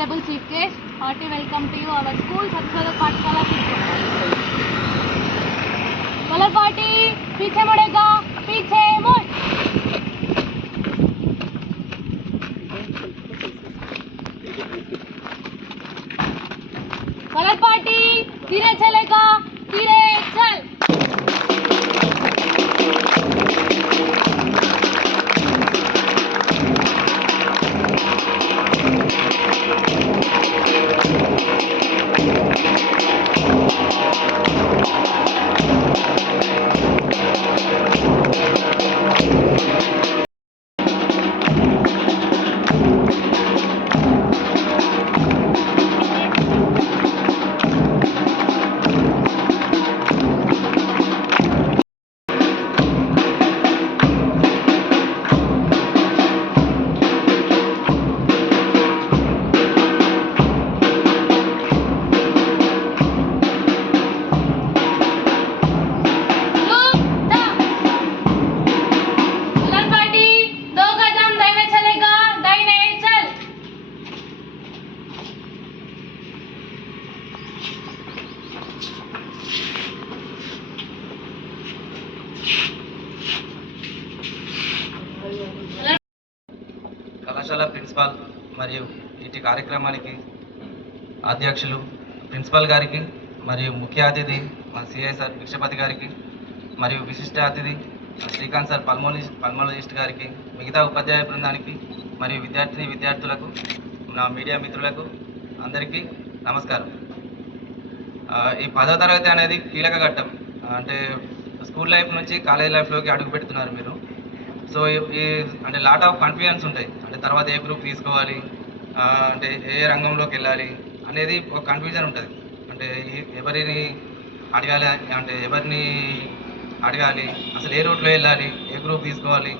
Honorable Chief Guest, hearty welcome to you our school Satysadak Pathshala Chittoor. Colour party पीछे मुड़ेगा, पीछे मुड़। Colour party धीरे चलेगा, धीरे चल। కళాశాల ప్రిన్సిపాల్ మరియు ఇటు కార్యక్రమానికి అధ్యక్షులు ప్రిన్సిపాల్ గారికి మరియు ముఖ్య అతిథి మన సిఐ సార్ భిక్షపతి గారికి మరియు విశిష్ట అతిథి శ్రీకాంత్ సార్ పల్మోలజిస్ట్ గారికి, మిగతా ఉపాధ్యాయ బృందానికి మరియు విద్యార్థులకు, నా మీడియా మిత్రులకు అందరికీ నమస్కారం. ఈ 10వ తరగతి అనేది కీలక ఘట్టం. అంటే స్కూల్ లైఫ్ నుంచి కాలేజ్ లైఫ్లోకి అడుగు పెడుతున్నారు మీరు. సో ఈ అంటే లాట్ ఆఫ్ కన్ఫ్యూజన్స్ ఉంటాయి. అంటే తర్వాత ఏ గ్రూప్ తీసుకోవాలి, అంటే ఏ రంగంలోకి వెళ్ళాలి అనేది ఒక కన్ఫ్యూజన్ ఉంటుంది. అంటే ఎవరిని అడగాలి, అసలు ఏ రూట్లో వెళ్ళాలి, ఏ గ్రూప్ తీసుకోవాలి,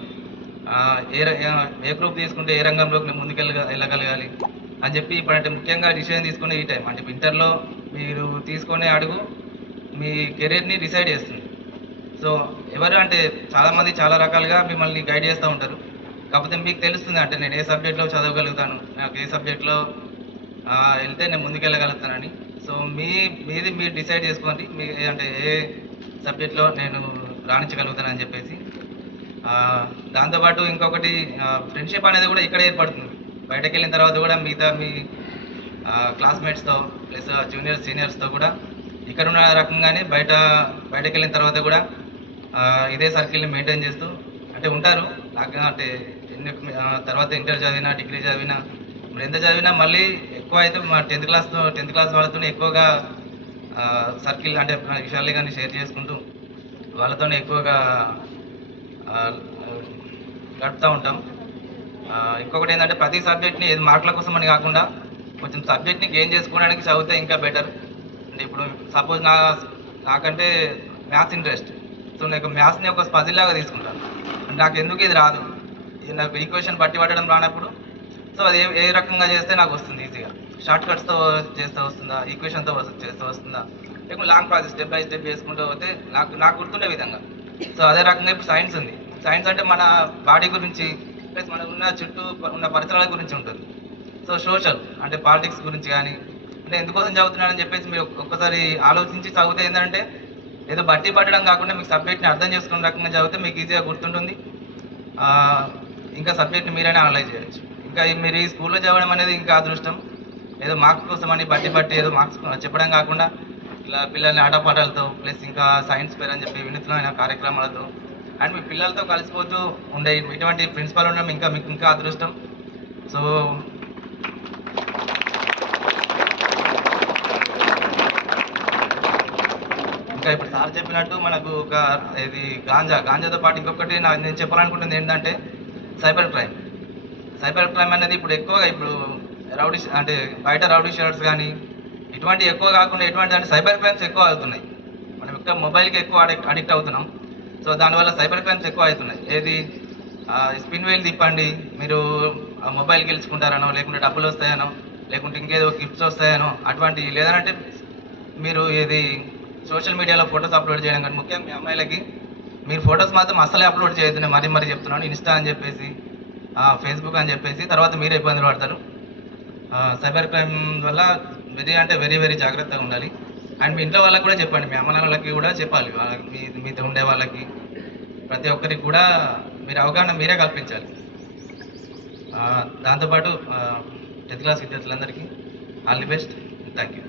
ఏ గ్రూప్ తీసుకుంటే ఏ రంగంలోకి ముందుకు వెళ్ళగలగాలి అని చెప్పి ఇప్పుడంటే ముఖ్యంగా డిసిషన్ తీసుకునే ఈ టైం. అంటే ఇంటర్లో మీరు తీసుకునే అడుగు మీ కెరీర్ని డిసైడ్ చేస్తుంది. సో ఎవరు అంటే చాలామంది చాలా రకాలుగా మిమ్మల్ని గైడ్ చేస్తూ ఉంటారు. కాకపోతే మీకు తెలుస్తుంది అంటే నేను ఏ సబ్జెక్ట్లో చదవగలుగుతాను, నాకు ఏ సబ్జెక్ట్లో వెళ్తే నేను ముందుకెళ్ళగలుగుతానని. సో మీది మీరు డిసైడ్ చేసుకోండి, అంటే ఏ సబ్జెక్ట్లో నేను రాణించగలుగుతానని చెప్పేసి. దాంతోపాటు ఇంకొకటి ఫ్రెండ్షిప్ అనేది కూడా ఇక్కడే ఏర్పడుతుంది. బయటకు వెళ్ళిన తర్వాత కూడా మిగతా మీ క్లాస్మేట్స్తో ప్లస్ జూనియర్స్ సీనియర్స్తో కూడా ఇక్కడ ఉన్న రకంగానే బయటకు వెళ్ళిన తర్వాత కూడా ఇదే సర్కిల్ని మెయింటైన్ చేస్తూ అంటే ఉంటారు. అంటే తర్వాత ఇంటర్ చదివినా, డిగ్రీ చదివినా, మరి ఎంత చదివినా మళ్ళీ ఎక్కువ అయితే మా 10th క్లాస్ వాళ్ళతో ఎక్కువగా సర్కిల్ అంటే విషయాలే కానీ షేర్ చేసుకుంటూ వాళ్ళతోనే ఎక్కువగా గడుపుతూ ఉంటాం. ఇంకొకటి ఏంటంటే ప్రతి సబ్జెక్ట్ని ఏది మార్కుల కోసం అని కాకుండా కొంచెం సబ్జెక్ట్ని గెయిన్ చేసుకోవడానికి చదివితే ఇంకా బెటర్. అంటే ఇప్పుడు సపోజ్ నాకంటే మ్యాథ్స్ ఇంట్రెస్ట్. సో నాకు మ్యాథ్స్ని ఒక పజిల్ లాగా తీసుకుంటాను. నాకు ఎందుకు ఇది రాదు, నాకు ఈక్వేషన్ బట్టి పట్టడం రానప్పుడు సో అది ఏ రకంగా చేస్తే నాకు వస్తుంది ఈజీగా, షార్ట్ కట్స్తో చేస్తే వస్తుందా, ఈక్వేషన్తో చేస్తే వస్తుందా, లేకపోతే long process step by step చేసుకుంటూ పోతే నాకు గుర్తుండే విధంగా. సో అదే రకంగా ఇప్పుడు సైన్స్ ఉంది. సైన్స్ అంటే మన బాడీ గురించి ప్లస్ మనకు ఉన్న చుట్టూ ఉన్న పరిసరాల గురించి ఉంటుంది. సో సోషల్ అంటే పాలిటిక్స్ గురించి కానీ అంటే ఎందుకోసం చదువుతున్నానని చెప్పేసి మీరు ఒక్కసారి ఆలోచించి చదివితే ఏంటంటే ఏదో బట్టి పట్టడం కాకుండా మీకు సబ్జెక్ట్ని అర్థం చేసుకున్న రకంగా చదివితే మీకు ఈజీగా గుర్తుంటుంది. ఇంకా సబ్జెక్ట్ని మీరైనా అనలైజ్ చేయొచ్చు. ఇంకా మీరు ఈ స్కూల్లో చదవడం అనేది ఇంకా అదృష్టం. ఏదో మార్క్స్ కోసం అని బట్టి ఏదో మార్క్స్ చెప్పడం కాకుండా ఇలా పిల్లల్ని ఆటపాటలతో ప్లస్ ఇంకా సైన్స్ ఫేర్ అని చెప్పి వినూత్నమైన కార్యక్రమాలతో అండ్ మీ పిల్లలతో కలిసిపోతూ ఉండే ఇటువంటి ప్రిన్సిపల్ ఉండడం మీకు ఇంకా అదృష్టం. సో ఇంకా ఇప్పుడు సార్ చెప్పినట్టు మనకు ఒక ఇది గాంజాతో పాటు ఇంకొకటి నేను చెప్పాలనుకుంటుంది ఏంటంటే సైబర్ క్రైమ్ అనేది ఇప్పుడు ఎక్కువగా ఇప్పుడు అంటే బయట రౌడీ షీటర్స్ కానీ ఇటువంటి ఎక్కువ కాకుండా ఎటువంటి అంటే సైబర్ క్రైమ్స్ ఎక్కువ అవుతున్నాయి. మనం ఎక్కువ మొబైల్కి ఎక్కువ అడిక్ట్ అవుతున్నాం. సో దానివల్ల సైబర్ క్రైమ్స్ ఎక్కువ అవుతున్నాయి. ఏది స్పిన్ వీల్ తిప్పండి, మీరు మొబైల్ గెలుచుకుంటారనో, లేకుంటే డబ్బులు వస్తాయనో, లేకుంటే ఇంకేదో గిఫ్ట్స్ వస్తాయనో అటువంటి, లేదంటే మీరు ఏది సోషల్ మీడియాలో ఫొటోస్ అప్లోడ్ చేయడం కానీ ముఖ్యంగా మీ అమ్మాయిలకి మీరు ఫొటోస్ మాత్రం అసలే అప్లోడ్ చేయొద్దు. నేను మరీ చెప్తున్నాను. ఇన్స్టా అని చెప్పేసి, ఫేస్బుక్ అని చెప్పేసి తర్వాత మీరే ఇబ్బందులు పడతారు. సైబర్ క్రైమ్ వల్ల వెరీ వెరీ జాగ్రత్తగా ఉండాలి. అండ్ మీ ఇంట్లో వాళ్ళకి కూడా చెప్పండి, మీ అమ్మ నాన్నలకి కూడా చెప్పాలి, వాళ్ళకి మీతో ఉండే వాళ్ళకి ప్రతి ఒక్కరికి కూడా మీరు అవగాహన మీరే కల్పించాలి. దాంతోపాటు 10th క్లాస్ విద్యార్థులందరికీ all the best. Thank you.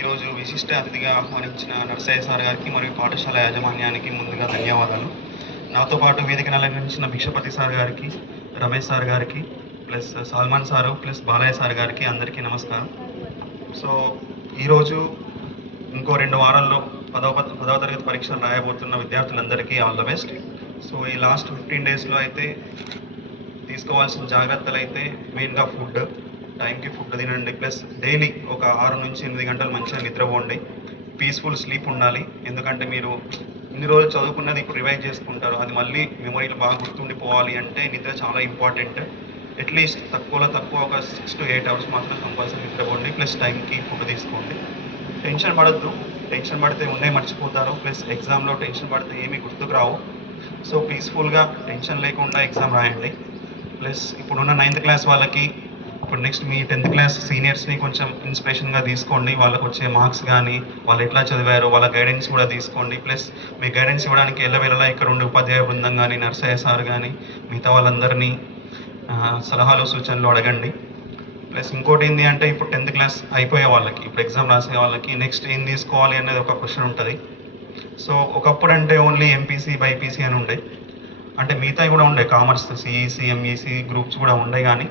ఈరోజు విశిష్ట అతిథిగా ఆహ్వానించిన నర్సయ్య సార్ గారికి మరియు పాఠశాల యాజమాన్యానికి ముందుగా ధన్యవాదాలు. నాతో పాటు వేదికను అలంకరించిన భిక్షపతి సార్ గారికి, రమేష్ సార్ గారికి, plus Salman sir, plus Balayya sir గారికి అందరికీ నమస్కారం. సో ఈరోజు ఇంకో 2 వారాల్లో 10వ తరగతి పరీక్షలు రాయబోతున్న విద్యార్థులందరికీ ఆల్ ద బెస్ట్. సో ఈ లాస్ట్ 15 డేస్లో అయితే తీసుకోవాల్సిన జాగ్రత్తలు అయితే మెయిన్గా ఫుడ్, టైంకి ఫుడ్ తినండి, ప్లస్ డైలీ ఒక 6 నుంచి 8 గంటలు మంచిగా నిద్రపోండి, పీస్ఫుల్ స్లీప్ ఉండాలి. ఎందుకంటే మీరు ఇన్ని రోజులు చదువుకున్నది ఇప్పుడు రివైజ్ చేసుకుంటారు, అది మళ్ళీ మెమొరీలో బాగా గుర్తుండిపోవాలి అంటే నిద్ర చాలా ఇంపార్టెంట్. అట్లీస్ట్ తక్కువలో తక్కువ ఒక 6 to 8 అవర్స్ మాత్రం కంపల్సరీ నిద్రపోండి, ప్లస్ టైంకి ఫుడ్ తీసుకోండి. టెన్షన్ పడద్దు, టెన్షన్ పడితే ఉన్నాయి మర్చిపోతారు, ప్లస్ ఎగ్జామ్లో టెన్షన్ పడితే ఏమీ గుర్తుకు రావు. సో పీస్ఫుల్గా టెన్షన్ లేకుండా ఎగ్జామ్ రాయండి. ప్లస్ ఇప్పుడున్న 9th క్లాస్ వాళ్ళకి, ఇప్పుడు నెక్స్ట్ మీ 10th క్లాస్ సీనియర్స్ని కొంచెం ఇన్స్పిరేషన్గా తీసుకోండి. వాళ్ళకు వచ్చే మార్క్స్ కానీ, వాళ్ళు ఎట్లా చదివారో వాళ్ళ గైడెన్స్ కూడా తీసుకోండి. ప్లస్ మీ గైడెన్స్ ఇవ్వడానికి ఎల్లవేళలా ఇక్కడ ఉండే ఉపాధ్యాయ బృందం కానీ, నర్సయ్య సార్ కానీ, మిగతా వాళ్ళందరినీ సలహాలు సూచనలు అడగండి. ప్లస్ ఇంకోటి ఏంటి అంటే ఇప్పుడు 10th క్లాస్ అయిపోయే వాళ్ళకి, ఇప్పుడు ఎగ్జామ్ రాసే వాళ్ళకి నెక్స్ట్ ఏం తీసుకోవాలి అనేది ఒక క్వశ్చన్ ఉంటుంది. సో ఒకప్పుడు అంటే ఓన్లీ ఎంపీసీ బైపీసీ అని ఉండే, అంటే మిగతావి కూడా ఉండే, కామర్స్, సిఈసి, ఎంఈసి గ్రూప్స్ కూడా ఉండే. కానీ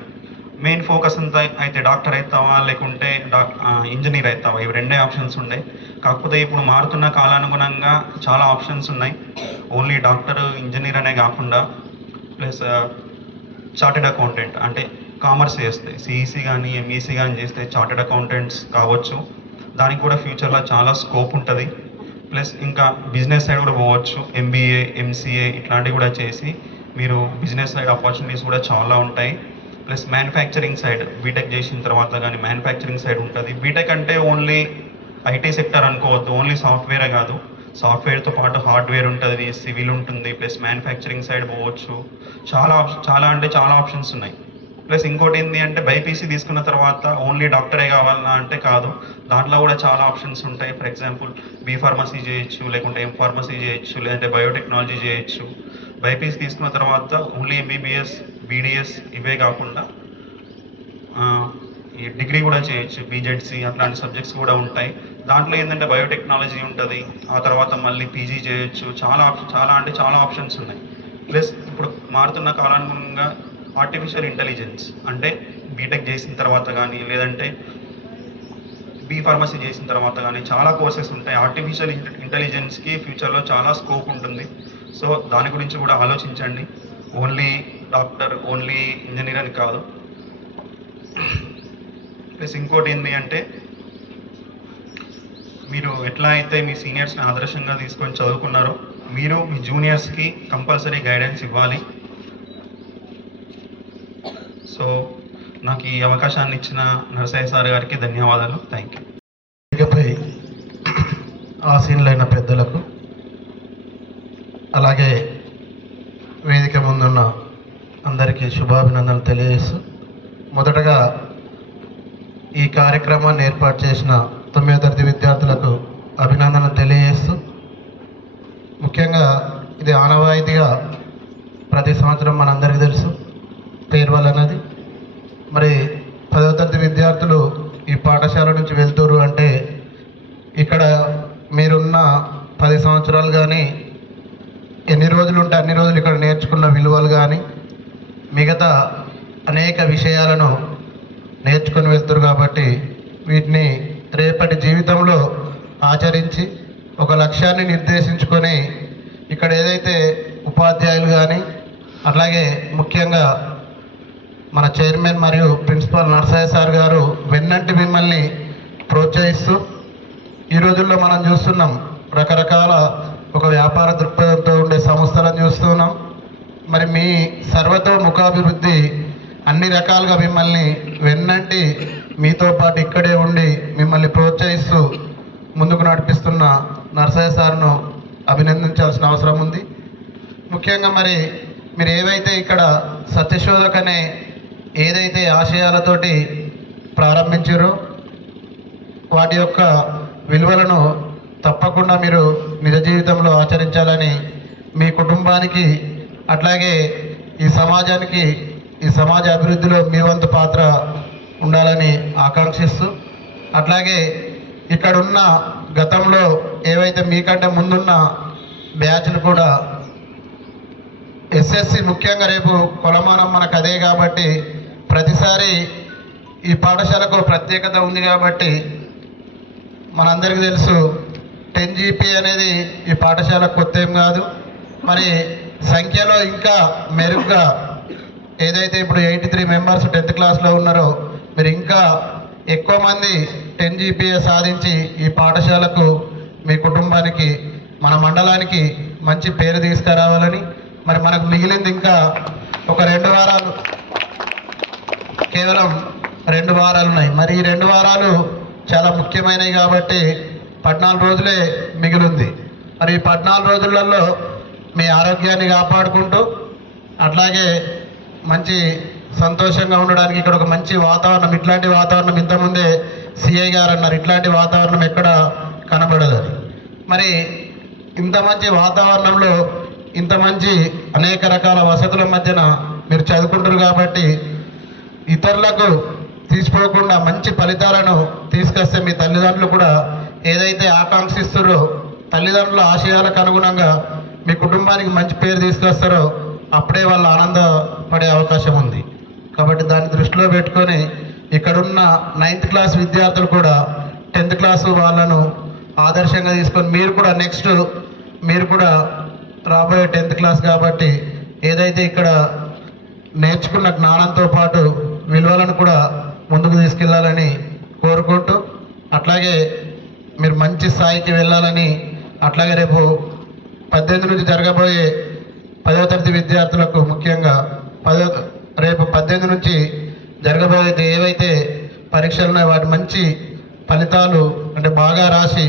మెయిన్ ఫోకస్ అంతా అయితే డాక్టర్ అవుతావా లేకుంటే ఇంజనీర్ అవుతావా, ఇవి 2 ఆప్షన్స్ ఉండే. కాకపోతే ఇప్పుడు మారుతున్న కాలానుగుణంగా చాలా ఆప్షన్స్ ఉన్నాయి. ఓన్లీ డాక్టర్, ఇంజనీర్ అనే కాకుండా ప్లస్ చార్టెడ్ అకౌంటెంట్, అంటే కామర్స్ చేస్తే సిఈసి కానీ ఎంఈసి కానీ చేస్తే చార్టెడ్ అకౌంటెంట్స్ కావచ్చు. దానికి కూడా ఫ్యూచర్లో చాలా స్కోప్ ఉంటుంది. ప్లస్ ఇంకా బిజినెస్ సైడ్ కూడా పోవచ్చు, ఎంబీఏ, ఎంసీఏ ఇట్లాంటివి కూడా చేసి మీరు బిజినెస్ సైడ్ ఆపర్చునిటీస్ కూడా చాలా ఉంటాయి. ప్లస్ మ్యానుఫ్యాక్చరింగ్ సైడ్ బీటెక్ చేసిన తర్వాత కానీ మ్యానుఫ్యాక్చరింగ్ సైడ్ ఉంటుంది. బీటెక్ అంటే ఓన్లీ ఐటీ సెక్టర్ అనుకోవద్దు, ఓన్లీ సాఫ్ట్వేరే కాదు, సాఫ్ట్వేర్తో పాటు హార్డ్వేర్ ఉంటుంది, సివిల్ ఉంటుంది, ప్లస్ మ్యానుఫ్యాక్చరింగ్ సైడ్ పోవచ్చు. చాలా ఆప్షన్స్ ఉన్నాయి. ప్లస్ ఇంకోటి ఏంటి అంటే బైపీసీ తీసుకున్న తర్వాత ఓన్లీ డాక్టరే కావాలన్నా అంటే కాదు, దాంట్లో కూడా చాలా ఆప్షన్స్ ఉంటాయి. ఫర్ ఎగ్జాంపుల్ బీ ఫార్మసీ చేయొచ్చు, లేకుంటే ఎం ఫార్మసీ చేయొచ్చు, లేదంటే బయోటెక్నాలజీ చేయొచ్చు. బైపీసీ తీసుకున్న తర్వాత ఓన్లీ ఎంబీబీఎస్, బీడీఎస్ ఇవే కాకుండా ఈ డిగ్రీ కూడా చేయొచ్చు, బీజెడ్సీ అట్లాంటి సబ్జెక్ట్స్ కూడా ఉంటాయి. దాంట్లో ఏంటంటే బయోటెక్నాలజీ ఉంటుంది, ఆ తర్వాత మళ్ళీ పీజీ చేయొచ్చు. చాలా ఆప్షన్స్ ఉన్నాయి. ప్లస్ ఇప్పుడు మారుతున్న కాలానుగుణంగా ఆర్టిఫిషియల్ ఇంటెలిజెన్స్, అంటే బీటెక్ చేసిన తర్వాత కానీ లేదంటే బీ ఫార్మసీ చేసిన తర్వాత కానీ చాలా కోర్సెస్ ఉంటాయి. ఆర్టిఫిషియల్ ఇంటెలిజెన్స్కి ఫ్యూచర్లో చాలా స్కోప్ ఉంటుంది. సో దాని గురించి కూడా ఆలోచించండి. ఓన్లీ డాక్టర్, ఓన్లీ ఇంజనీర్ అని కాదు. ప్లస్ ఇంకోటి ఏంటి అంటే మీరు ఎట్లా అయితే మీ సీనియర్స్ని ఆదర్శంగా తీసుకొని చదువుకున్నారో, మీరు మీ జూనియర్స్కి కంపల్సరీ గైడెన్స్ ఇవ్వాలి. సో నాకు ఈ అవకాశాన్ని ఇచ్చిన నరసయ్య సార్ గారికి ధన్యవాదాలు. Thank you. ఇకపై ఆసీనులైన పెద్దలకు, అలాగే వేదిక ముందున్న అందరికీ శుభాభినందనలు తెలియజేస్తూ, మొదటగా ఈ కార్యక్రమాన్ని ఏర్పాటు చేసిన 9వ తరగతి విద్యార్థులకు అభినందనలు తెలియజేస్తూ, ముఖ్యంగా ఇది ఆనవాయితీగా ప్రతి సంవత్సరం మనందరికీ తెలుసు ఫేర్వెల్ అన్నది. మరి 10వ తరగతి విద్యార్థులు ఈ పాఠశాల నుంచి వెళ్తురు అంటే ఇక్కడ మీరున్న 10 సంవత్సరాలు కానీ ఎన్ని రోజులు ఉంటే అన్ని రోజులు ఇక్కడ నేర్చుకున్న విలువలు కానీ మిగతా అనేక విషయాలను నేర్చుకొని వెళ్తారు. కాబట్టి వీటిని రేపటి జీవితంలో ఆచరించి ఒక లక్ష్యాన్ని నిర్దేశించుకొని ఇక్కడ ఏదైతే ఉపాధ్యాయులు కానీ అట్లాగే ముఖ్యంగా మన చైర్మన్ మరియు ప్రిన్సిపాల్ నరసయ్య సార్ గారు వెన్నంటి మిమ్మల్ని ప్రోత్సహిస్తూ, ఈ రోజుల్లో మనం చూస్తున్నాం రకరకాల ఒక వ్యాపార దృక్పథంతో ఉండే సంస్థలను చూస్తున్నాం. మరి మీ సర్వతోముఖాభివృద్ధి అన్ని రకాలుగా మిమ్మల్ని వెన్నంటి మీతో పాటు ఇక్కడే ఉండి మిమ్మల్ని ప్రోత్సహిస్తూ ముందుకు నడిపిస్తున్న నరసయ్య సార్ను అభినందించాల్సిన అవసరం ఉంది. ముఖ్యంగా మరి మీరు ఏవైతే ఇక్కడ సత్యశోధక్ అనే ఏదైతే ఆశయాలతోటి ప్రారంభించారో వాటి యొక్క విలువలను తప్పకుండా మీరు నిజ జీవితంలో ఆచరించాలని, మీ కుటుంబానికి అట్లాగే ఈ సమాజానికి, ఈ సమాజ అభివృద్ధిలో మీ వంతు పాత్ర ఉండాలని ఆకాంక్షిస్తూ, అట్లాగే ఇక్కడున్న గతంలో ఏవైతే మీకంటే ముందున్న బ్యాచ్లు కూడా ఎస్ఎస్సి ముఖ్యంగా రేపు కొలమానం మనకు అదే కాబట్టి ప్రతిసారి ఈ పాఠశాలకు ప్రత్యేకత ఉంది కాబట్టి మనందరికీ తెలుసు 10 GP అనేది ఈ పాఠశాలకు కొత్త ఏం కాదు. మరి సంఖ్యలో ఇంకా మెరుగ్గా ఏదైతే ఇప్పుడు 83 మెంబర్స్ 10th క్లాస్లో ఉన్నారో మీరు ఇంకా ఎక్కువ మంది 10 GPA సాధించి ఈ పాఠశాలకు మీ కుటుంబానికి మన మండలానికి మంచి పేరు తీసుకురావాలని, మరి మనకు మిగిలింది ఇంకా ఒక 2 వారాలు, కేవలం 2 వారాలు ఉన్నాయి. మరి ఈ 2 వారాలు చాలా ముఖ్యమైనవి కాబట్టి 14 రోజులే మిగిలింది. మరి ఈ 14 రోజులలో మీ ఆరోగ్యాన్ని కాపాడుకుంటూ అట్లాగే మంచి సంతోషంగా ఉండడానికి ఇక్కడ ఒక మంచి వాతావరణం, ఇట్లాంటి వాతావరణం ఇంతకుముందే సిఐ గారు అన్నారు, ఇట్లాంటి వాతావరణం ఎక్కడ కనబడదని. మరి ఇంత మంచి వాతావరణంలో ఇంత మంచి అనేక రకాల వసతుల మధ్యన మీరు చదువుకుంటారు కాబట్టి ఇతరులకు తీసుకోకుండా మంచి ఫలితాలను తీసుకొస్తే మీ తల్లిదండ్రులు కూడా ఏదైతే ఆకాంక్షిస్తారో తల్లిదండ్రుల ఆశయాలకు అనుగుణంగా మీ కుటుంబానికి మంచి పేరు తీసుకొస్తారో అప్పుడే వాళ్ళు ఆనందపడే అవకాశం ఉంది. కాబట్టి దాన్ని దృష్టిలో పెట్టుకొని ఇక్కడున్న 9th క్లాస్ విద్యార్థులు కూడా 10th క్లాస్ వాళ్ళను ఆదర్శంగా తీసుకొని మీరు కూడా రాబోయే 10th క్లాస్ కాబట్టి ఏదైతే ఇక్కడ నేర్చుకున్న జ్ఞానంతో పాటు విలువలను కూడా ముందుకు తీసుకెళ్లాలని కోరుకుంటూ, అట్లాగే మీరు మంచి స్థాయికి వెళ్ళాలని, అట్లాగే రేపు 18 నుంచి జరగబోయే 10వ తరగతి విద్యార్థులకు ముఖ్యంగా రేపు 18 నుంచి జరగబోయే ఏవైతే పరీక్షలు ఉన్నాయో వాటి మంచి ఫలితాలు అంటే బాగా రాసి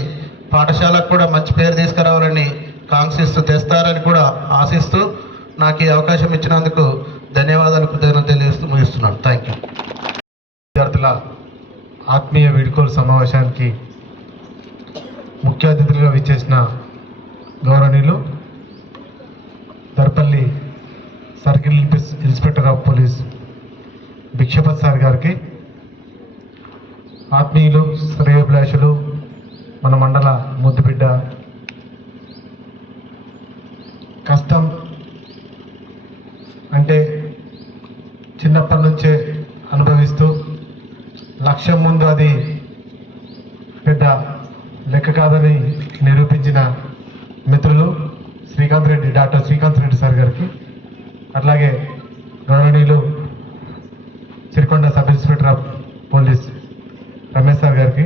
పాఠశాలకు కూడా మంచి పేరు తీసుకురావాలని కాంక్షిస్తూ తెస్తారని కూడా ఆశిస్తూ నాకు ఈ అవకాశం ఇచ్చినందుకు ధన్యవాదాలు తెలియజేస్తూ ముగిస్తున్నాను. Thank you. విద్యార్థుల ఆత్మీయ వీడ్కోలు సమావేశానికి ముఖ్య అతిథులుగా విచ్చేసిన గౌరవనీయులు Dharpalli circle inspector of police Bhikshapath sir గారికి, ఆత్మీయులు శ్రేయోభిలాషులు మన మండల ముద్దుబిడ్డ, కష్టం అంటే చిన్నప్పటి నుంచే అనుభవిస్తూ లక్ష్యం ముందు అది పెద్ద లెక్క కాదని నిరూపించిన మిత్రులు డాక్టర్ శ్రీకాంత్ రెడ్డి సార్ గారికి, అట్లాగే గౌరవనీయులు Sirikonda sub inspector of police Ramesh sir గారికి,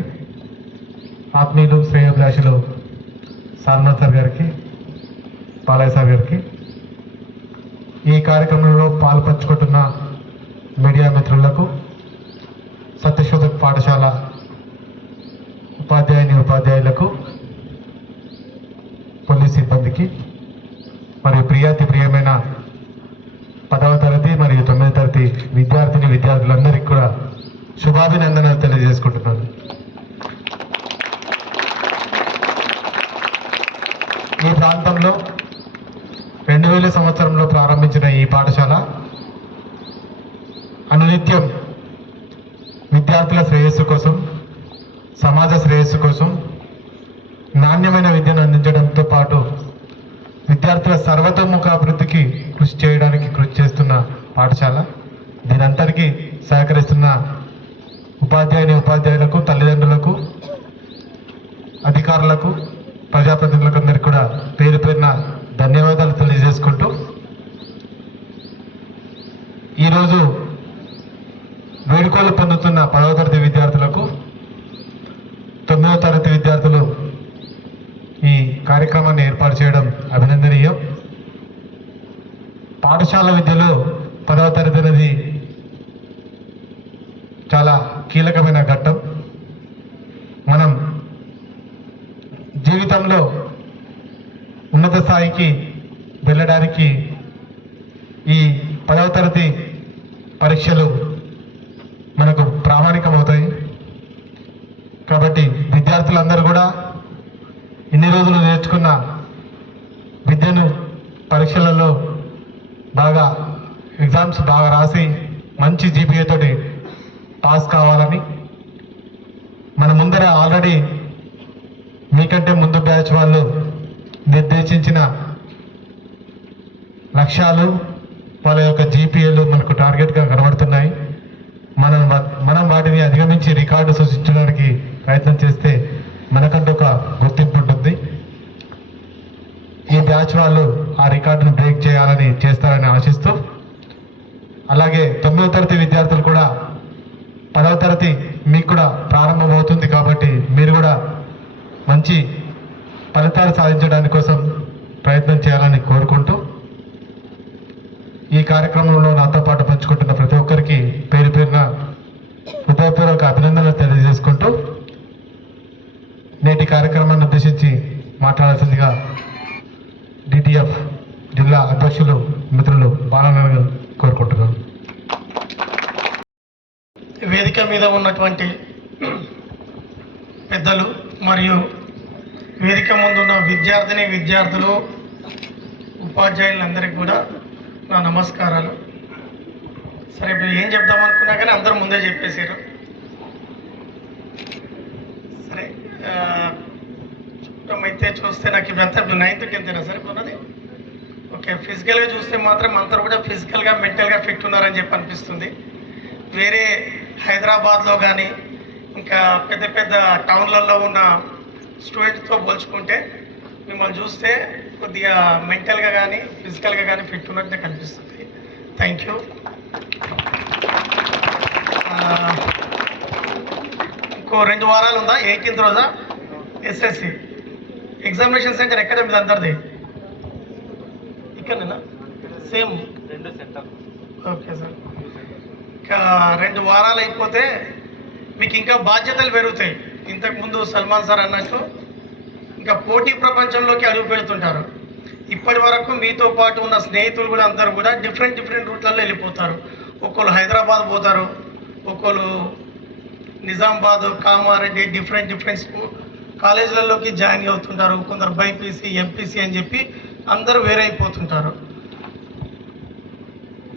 ఆత్మీయులు శ్రేయోభిలాషులు సాల్మన్ సార్ గారికి, బాలయ్య సార్ గారికి, ఈ కార్యక్రమంలో పాల్పంచుకుంటున్న మీడియా మిత్రులకు, సత్యశోధక్ పాఠశాల ఉపాధ్యాయులకు, పోలీస్ సిబ్బందికి మరియు ప్రియమైన 10వ తరగతి మరియు 9వ తరగతి విద్యార్థులందరికీ కూడా శుభాభినందనలు తెలియజేసుకుంటున్నాను. ఈ ప్రాంతంలో 2000 సంవత్సరంలో ప్రారంభించిన ఈ పాఠశాల అనునిత్యం విద్యార్థుల శ్రేయస్సు కోసం, సమాజ శ్రేయస్సు కోసం నాణ్యమైన విద్యను అందించడంతో పాటు విద్యార్థుల సర్వతోముఖాభివృద్ధికి కృషి చేస్తున్న పాఠశాల. దీనంతటికీ సహకరిస్తున్న ఉపాధ్యాయులకు, తల్లిదండ్రులకు, అధికారులకు, ప్రజాప్రతినిధులకు అందరికీ కూడా పేరున ధన్యవాదాలు తెలియజేసుకుంటూ, ఈరోజు వేడుకలు పొందుతున్న 10వ తరగతి విద్యార్థులకు, 9వ తరగతి విద్యార్థులు ఈ కార్యక్రమాన్ని ఏర్పాటు చేయడం అభినందనీయం. పాఠశాల విద్యలో 10వ తరగతి అనేది చాలా కీలకమైన ఘట్టం. మనం జీవితంలో ఉన్నత స్థాయికి వెళ్ళడానికి ఈ 10వ తరగతి పరీక్షలు మనకు ప్రామాణికమవుతాయి. కాబట్టి విద్యార్థులందరూ కూడా ఇన్ని రోజులు నేర్చుకున్న విద్యను పరీక్షలలో బాగా ఎగ్జామ్స్ బాగా రాసి మంచి జీపీఏ తోటి పాస్ కావాలని, మన ముందర ఆల్రెడీ మీకంటే ముందు బ్యాచ్ వాళ్ళు నిర్దేశించిన లక్ష్యాలు వాళ్ళ యొక్క జీపీఏలు మనకు టార్గెట్గా కనబడుతున్నాయి. మనం వాటిని అధిగమించి రికార్డు సృష్టించడానికి ప్రయత్నం చేస్తే మనకంటూ ఒక గుర్తింపు ఉంటుంది. ఈ బ్యాచ్ వాళ్ళు ఆ రికార్డును బ్రేక్ చేస్తారని ఆశిస్తూ, అలాగే 9వ తరగతి విద్యార్థులు కూడా 10వ తరగతి మీకు కూడా ప్రారంభమవుతుంది కాబట్టి మీరు కూడా మంచి ఫలితాలు సాధించడానికి కోసం ప్రయత్నం చేయాలని కోరుకుంటూ, ఈ కార్యక్రమంలో నాతో పాటు పంచుకుంటున్న ప్రతి ఒక్కరికి పేరు పేరున హృదయపూర్వక అభినందనలు తెలియజేసుకుంటూ నేటి కార్యక్రమాన్ని ఉద్దేశించి మాట్లాడాల్సిందిగా డిటిఎఫ్ జిల్లా అధ్యక్షులు మిత్రులు బాలనారాయణ కోరుకుంటున్నాను. వేదిక మీద ఉన్నటువంటి పెద్దలు మరియు వేదిక ముందున్న విద్యార్థులు ఉపాధ్యాయులందరికీ కూడా నా నమస్కారాలు. సరే, ఇప్పుడు ఏం చెప్దామనుకున్నా కానీ అందరూ ముందే చెప్పేశారు. సరే, అయితే చూస్తే నాకు ఇవంతా 9th 10th సరిపోన్నది. ఓకే, ఫిజికల్గా చూస్తే మాత్రం అందరూ కూడా ఫిజికల్గా మెంటల్గా ఫిట్ ఉన్నారని చెప్పి అనిపిస్తుంది. వేరే హైదరాబాద్లో కానీ ఇంకా పెద్ద పెద్ద టౌన్లలో ఉన్న స్టూడెంట్స్తో పోల్చుకుంటే మిమ్మల్ని చూస్తే కొద్దిగా మెంటల్గా కానీ ఫిజికల్గా కానీ ఫిట్ ఉన్నట్టే కనిపిస్తుంది. Thank you. ఇంకో 2 వారాలు ఉందా? 18th రోజా ఎస్ఎస్సి ఎగ్జామినేషన్ సెంటర్ ఎక్కడ మీద అందరిది? ఇక్కడనేనా? Same 2 centre. ఓకే సార్, ఇంకా 2 వారాలు అయిపోతే మీకు ఇంకా బాధ్యతలు పెరుగుతాయి. ఇంతకుముందు సల్మాన్ సార్ అన్నట్టు ఇంకా పోటీ ప్రపంచంలోకి అడుగు పెడుతుంటారు. ఇప్పటి వరకు మీతో పాటు ఉన్న స్నేహితులు కూడా అందరూ కూడా డిఫరెంట్ రూట్లలో వెళ్ళిపోతారు. ఒక్కొక్కరు హైదరాబాద్ పోతారు, ఒక్కొక్కరు నిజామాబాద్, కామారెడ్డి డిఫరెంట్ కాలేజీలలోకి జాయిన్ అవుతుంటారు. కొందరు బైపీసీ, ఎంపీసీ అని చెప్పి అందరూ వేరే అయిపోతుంటారు.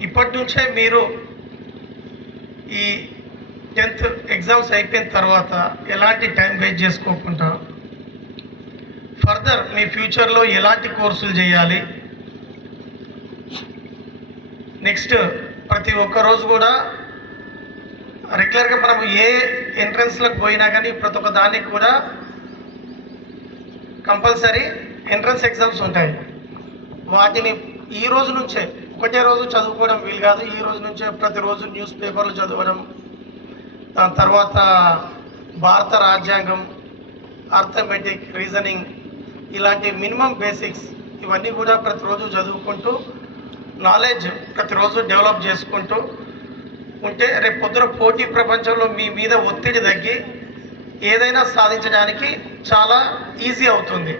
ఇప్పటి నుంచే మీరు ఈ 10th ఎగ్జామ్స్ అయిపోయిన తర్వాత ఎలాంటి టైం వేస్ట్ చేసుకోకుండా ఫర్దర్ మీ ఫ్యూచర్లో ఎలాంటి కోర్సులు చేయాలి, నెక్స్ట్ ప్రతి ఒక్క రోజు కూడా రెగ్యులర్గా మనం ఏ ఎంట్రన్స్లకు పోయినా కానీ ప్రతి ఒక్క దానికి కూడా కంపల్సరీ ఎంట్రన్స్ ఎగ్జామ్స్ ఉంటాయి. వాటిని ఈ రోజు నుంచే, ఒకటే రోజు చదువుకోవడం వీలు కాదు. ఈ రోజు నుంచే ప్రతిరోజు న్యూస్ పేపర్లు చదవడం, దాని తర్వాత భారత రాజ్యాంగం, అర్థమెటిక్, రీజనింగ్, ఇలాంటి మినిమం బేసిక్స్ ఇవన్నీ కూడా ప్రతిరోజు చదువుకుంటూ నాలెడ్జ్ ప్రతిరోజు డెవలప్ చేసుకుంటూ ఉంటే రేపు పొద్దున పోటీ ప్రపంచంలో మీ మీద ఒత్తిడి తగ్గి ఏదైనా సాధించడానికి చాలా ఈజీ అవుతుంది.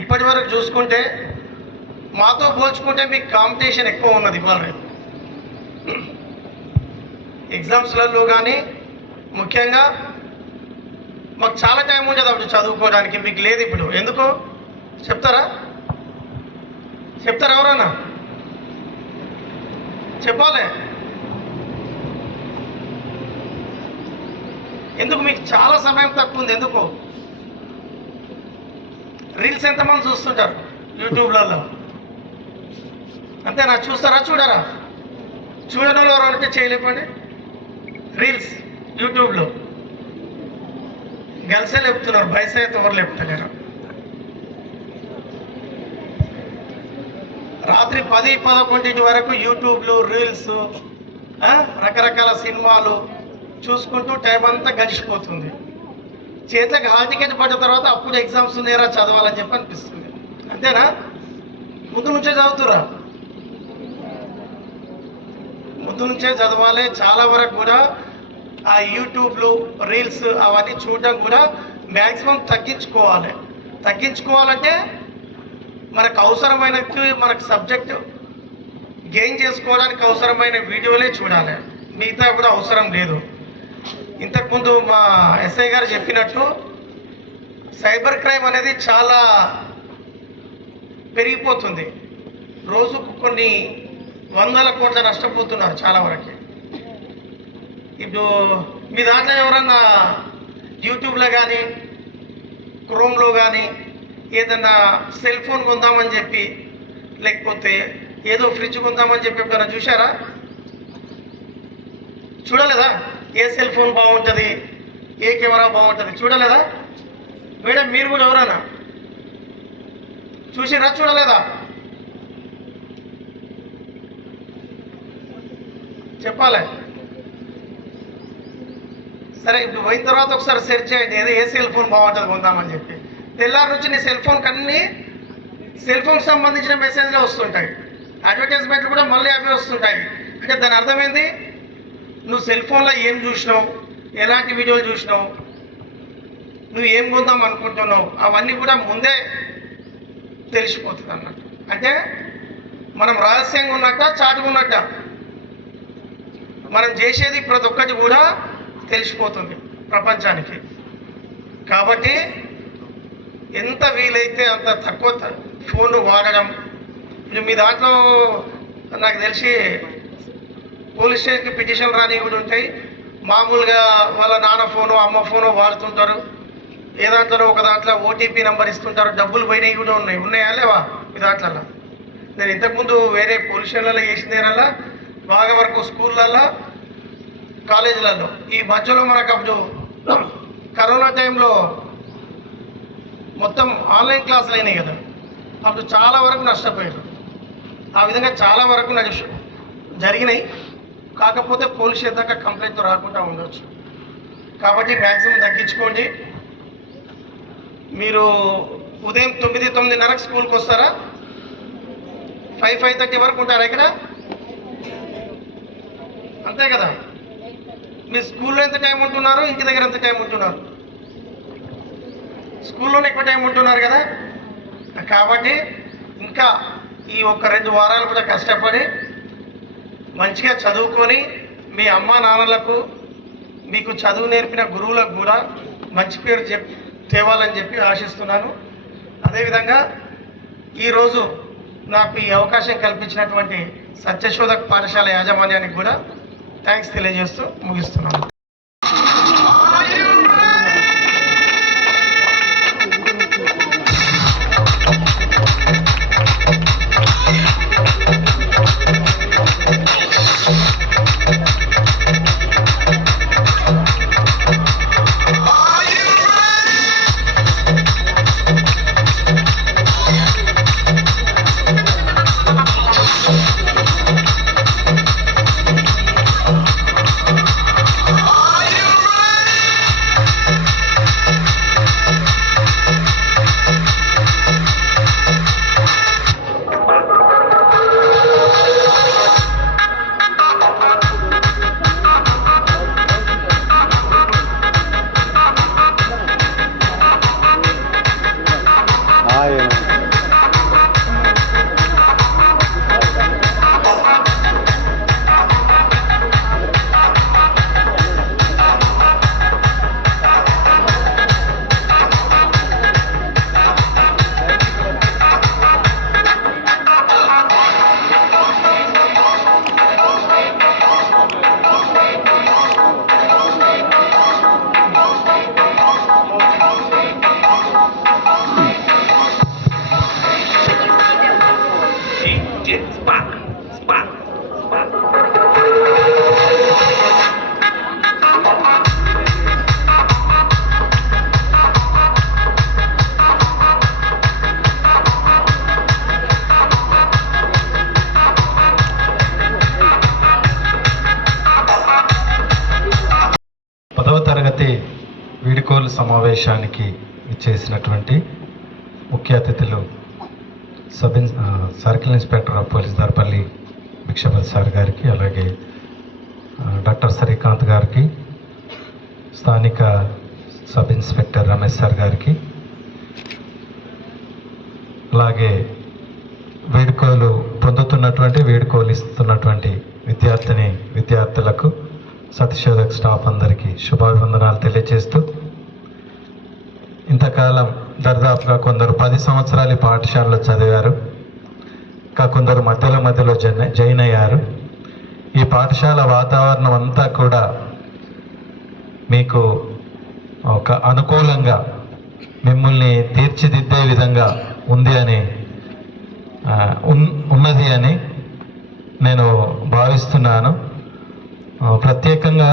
ఇప్పటి వరకు చూసుకుంటే మాతో పోల్చుకుంటే మీకు కాంపిటీషన్ ఎక్కువ ఉన్నది. ఇవాళ రేపు ఎగ్జామ్స్లలో కానీ ముఖ్యంగా మాకు చాలా టైం ఉండేది అప్పుడు చదువుకోవడానికి, మీకు లేదు ఇప్పుడు. ఎందుకు చెప్తారా ఎవరన్నా? చెప్పాలి. ఎందుకు మీకు చాలా సమయం తక్కువ ఉంది? ఎందుకు? రీల్స్ ఎంతమంది చూస్తుంటారు యూట్యూబ్లలో? అంతేనా? చూస్తారా చూడరా? చూడని వాళ్ళు ఎవరు అంటే చేయలేపండి. రీల్స్ యూట్యూబ్లో గర్ల్సే లేపుతున్నారు, బాయ్స్ అయితే ఎవరు లేపుతలేరు. రాత్రి 10-11 వరకు యూట్యూబ్లు, రీల్స్, రకరకాల సినిమాలు చూసుకుంటూ టైం అంతా గడిచిపోతుంది. చేతికి హాల్ టికెట్ పడిన తర్వాత అప్పుడు ఎగ్జామ్స్ నేరా చదవాలని చెప్పి అనిపిస్తుంది. అంతేనా? ముందు నుంచే చదువుతురా? ముందు నుంచే చదవాలి. చాలా వరకు కూడా ఆ యూట్యూబ్లు, రీల్స్ అవన్నీ చూడడం కూడా మ్యాక్సిమం తగ్గించుకోవాలంటే మనకు అవసరమైనది, మనకు సబ్జెక్టు గెయిన్ చేసుకోవడానికి అవసరమైన వీడియోలే చూడాలి, మిగతా కూడా అవసరం లేదు. ఇంతకుముందు మా ఎస్ఐ గారు చెప్పినట్టు సైబర్ క్రైమ్ అనేది చాలా పెరిగిపోతుంది. రోజుకు కొన్ని 100 కోట్ల నష్టపోతున్నారు చాలా వరకు. ఇప్పుడు మీ దాంట్లో ఎవరన్నా యూట్యూబ్లో కానీ క్రోమ్లో కానీ ఏదన్నా సెల్ ఫోన్ కొందామని చెప్పి, లేకపోతే ఏదో ఫ్రిడ్జ్ కొందామని చెప్పి ఎప్పుడైనా చూసారా? చూడలేదా? ఏ సెల్ ఫోన్ బాగుంటుంది, ఏ కెమెరా బాగుంటుంది చూడలేదా? మేడం మీరు కూడా ఎవరైనా చూసిరా? చూడలేదా? చెప్పాలి. సరే, ఇప్పుడు పోయిన తర్వాత ఒకసారి సెర్చ్ చేయండి ఏదో ఏ సెల్ ఫోన్ బాగుంటుంది కొందామని చెప్పి. తెల్లారి నుంచి నీ సెల్ ఫోన్కి అన్నీ సెల్ ఫోన్కి సంబంధించిన మెసేజ్లే వస్తుంటాయి, అడ్వర్టైజ్మెంట్లు కూడా మళ్ళీ అవే వస్తుంటాయి. అంటే దాని అర్థమైంది, నువ్వు సెల్ ఫోన్లో ఏం చూసినావు, ఎలాంటి వీడియోలు చూసినావు, నువ్వు ఏం కొందాం అనుకుంటున్నావు, అవన్నీ కూడా ముందే తెలిసిపోతుంది అన్నట్టు. అంటే మనం రహస్యంగా ఉన్నట్ట, చాటుకున్నట్ట, మనం చేసేది ప్రతి ఒక్కటి కూడా తెలిసిపోతుంది ప్రపంచానికి. కాబట్టి ఎంత వీలైతే అంత తక్కువ ఫోన్ వాడడం. మీ దాంట్లో నాకు తెలిసి పోలీస్ స్టేషన్కి పిటిషన్ రాని కూడా ఉంటాయి. మామూలుగా వాళ్ళ నాన్న ఫోను, అమ్మ ఫోను వాడుతుంటారు. ఏ దాంట్లో ఒక దాంట్లో ఓటీపీ నెంబర్ ఇస్తుంటారు, డబ్బులు పోయినవి కూడా ఉన్నాయా లేవా మీ దాంట్లో? నేను ఇంతకుముందు వేరే పోలీస్ స్టేషన్లలో చేసిందేనల్లా బాగా వరకు స్కూళ్ళల్లో, కాలేజీలలో. ఈ మధ్యలో మనకు అప్పుడు కరోనా టైంలో మొత్తం ఆన్లైన్ క్లాసులు అయినాయి కదా, అప్పుడు చాలా వరకు నష్టపోయారు. ఆ విధంగా చాలా వరకు జరిగినాయి. కాకపోతే పోలీస్ స్టేషన్ దాకా కంప్లైంట్ రాకుండా ఉండొచ్చు. కాబట్టి మ్యాక్సిమం తగ్గించుకోండి. మీరు ఉదయం 9-9:30 స్కూల్కి వస్తారా? 5-5:30 వరకు ఉంటారా ఇక్కడ? అంతే కదా? మీ స్కూల్లో ఎంత టైం ఉంటున్నారు, ఇంటి దగ్గర ఎంత టైం ఉంటున్నారు? స్కూల్లోనే ఎక్కువ టైం ఉంటున్నారు కదా. కాబట్టి ఇంకా ఈ 1-2 వారాలు కూడా కష్టపడి మంచిగా చదువుకొని మీ అమ్మా నాన్నలకు, మీకు చదువు నేర్పిన గురువులకు కూడా మంచి పేరు తేవాలని చెప్పి ఆశిస్తున్నాను. అదేవిధంగా ఈరోజు నాకు ఈ అవకాశం కల్పించినటువంటి సత్యశోధక్ పాఠశాల యాజమాన్యానికి కూడా థ్యాంక్స్ తెలియజేస్తూ ముగిస్తున్నాను. వీడుకోలు సమావేశానికి ఇచ్చేసినటువంటి ముఖ్య అతిథులు circle inspector of police Darpalli Bhikshapati sir గారికి, అలాగే డాక్టర్ శ్రీకాంత్ గారికి, స్థానిక సబ్ ఇన్స్పెక్టర్ రమేష్ సార్ గారికి, అలాగే వీడుకోలు పొందుతున్నటువంటి, వీడుకోలు ఇస్తున్నటువంటి విద్యార్థులకు, సత్యశోధక్ స్టాఫ్ అందరికీ శుభాభివందనాలు తెలియజేస్తూ, ఇంతకాలం దాదాపుగా కొందరు 10 సంవత్సరాలు పాఠశాలలో చదివారు, ఇంకా కొందరు మధ్యలో జాయిన్ అయ్యారు. ఈ పాఠశాల వాతావరణం అంతా కూడా మీకు ఒక అనుకూలంగా మిమ్మల్ని తీర్చిదిద్దే విధంగా ఉంది అని ఉన్నది అని నేను భావిస్తున్నాను. ప్రత్యేకంగా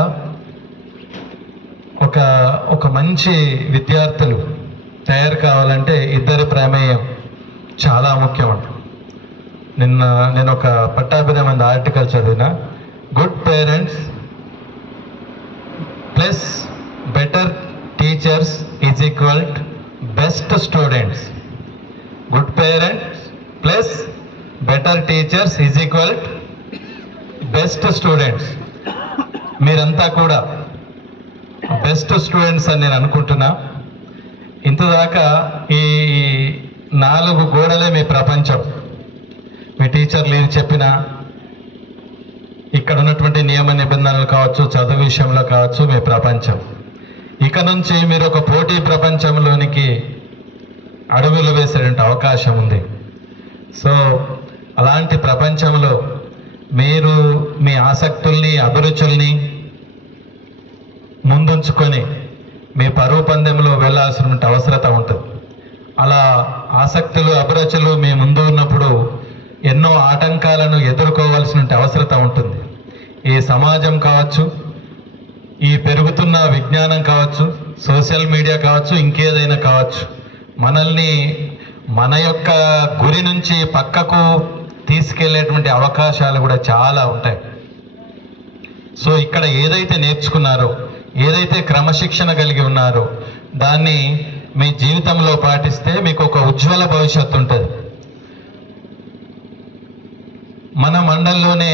ఒక మంచి విద్యార్థులు తయారు కావాలంటే ఇద్దరి ప్రమేయం చాలా ముఖ్యం అంట. నేను ఒక పట్టాభిరామంది ఆర్టికల్ చదివిన, good parents plus better teachers is equal best students. Good parents plus better teachers is equal best students. మీరంతా కూడా బెస్ట్ స్టూడెంట్స్ అని నేను అనుకుంటున్నా. ఇంతదాకా ఈ 4 గోడలే మీ ప్రపంచం. మీ టీచర్లు ఏది చెప్పినా, ఇక్కడ ఉన్నటువంటి నియమ నిబంధనలు కావచ్చు, చదువు విషయంలో కావచ్చు, మీ ప్రపంచం. ఇక నుంచి మీరు ఒక పోటీ ప్రపంచంలోనికి అడుగులు వేసేటువంటి అవకాశం ఉంది. సో అలాంటి ప్రపంచంలో మీరు మీ ఆసక్తుల్ని, అభిరుచుల్ని ముందుంచుకొని మీ పరువు పందెంలో వెళ్ళాల్సిన అవసరత ఉంటుంది. అలా ఆసక్తులు, అభిరుచులు మీ ముందు ఉన్నప్పుడు ఎన్నో ఆటంకాలను ఎదుర్కోవాల్సిన అవసరత ఉంటుంది. ఈ సమాజం కావచ్చు, ఈ పెరుగుతున్న విజ్ఞానం కావచ్చు, సోషల్ మీడియా కావచ్చు, ఇంకేదైనా కావచ్చు, మనల్ని మన యొక్క గురి నుంచి పక్కకు తీసుకెళ్లేటువంటి అవకాశాలు కూడా చాలా ఉంటాయి. సో ఇక్కడ ఏదైతే నేర్చుకున్నారో, ఏదైతే క్రమశిక్షణ కలిగి ఉన్నారో, దాన్ని మీ జీవితంలో పాటిస్తే మీకు ఒక ఉజ్వల భవిష్యత్తు ఉంటుంది. మన మండలంలోనే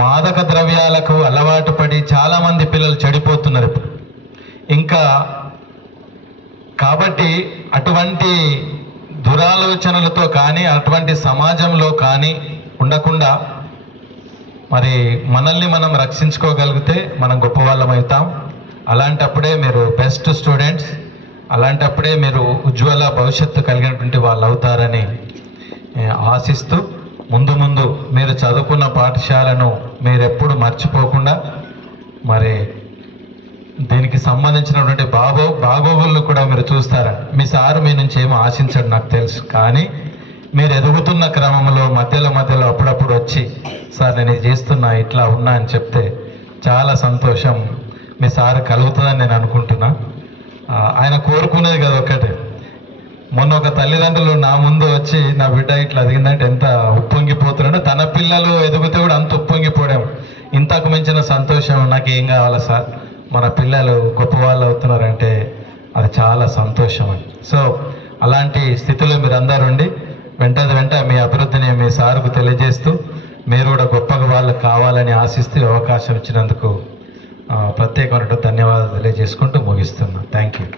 మాదక ద్రవ్యాలకు అలవాటు పడి చాలామంది పిల్లలు చెడిపోతున్నారు ఇప్పుడు. ఇంకా కాబట్టి అటువంటి దురాలోచనలతో కానీ, అటువంటి సమాజంలో కానీ ఉండకుండా మరి మనల్ని మనం రక్షించుకోగలిగితే మనం గొప్పవాళ్ళం అవుతాం. అలాంటప్పుడే మీరు బెస్ట్ స్టూడెంట్స్, అలాంటప్పుడే మీరు ఉజ్వల భవిష్యత్తు కలిగినటువంటి వాళ్ళు అవుతారని ఆశిస్తూ, ముందు ముందు మీరు చదువుకున్న పాఠశాలను మీరు ఎప్పుడు మర్చిపోకుండా, మరి దీనికి సంబంధించినటువంటి బాగోగులు కూడా మీరు చూస్తారని. మీ సారు మీ నుంచి ఏమో ఆశించడు నాకు తెలుసు, కానీ మీరు ఎదుగుతున్న క్రమంలో మధ్యలో అప్పుడప్పుడు వచ్చి, సార్ నేను ఇది చేస్తున్నా, ఇట్లా ఉన్నా అని చెప్తే చాలా సంతోషం మీ సారు కలుగుతుందని నేను అనుకుంటున్నా. ఆయన కోరుకునేది కదా ఒకటే. మొన్న ఒక తల్లిదండ్రులు నా ముందు వచ్చి, నా బిడ్డ ఇట్లా ఎదిగిందంటే ఎంత ఉప్పొంగిపోతున్నాడో, తన పిల్లలు ఎదిగితే కూడా అంత ఉప్పొంగిపోవడం, ఇంతకు మించిన సంతోషం నాకు ఏం కావాలా సార్, మన పిల్లలు గొప్పవాళ్ళు అవుతున్నారంటే అది చాలా సంతోషం అని. సో అలాంటి స్థితిలో మీరు అందరూ ఉండి వెంట మీ అభివృద్ధిని మీ సార్కు తెలియజేస్తూ, మీరు కూడా గొప్పగా వాళ్ళు కావాలని ఆశిస్తూ అవకాశం ఇచ్చినందుకు ప్రత్యేకమైన ధన్యవాదాలు తెలియజేసుకుంటూ ముగిస్తున్నా. Thank you.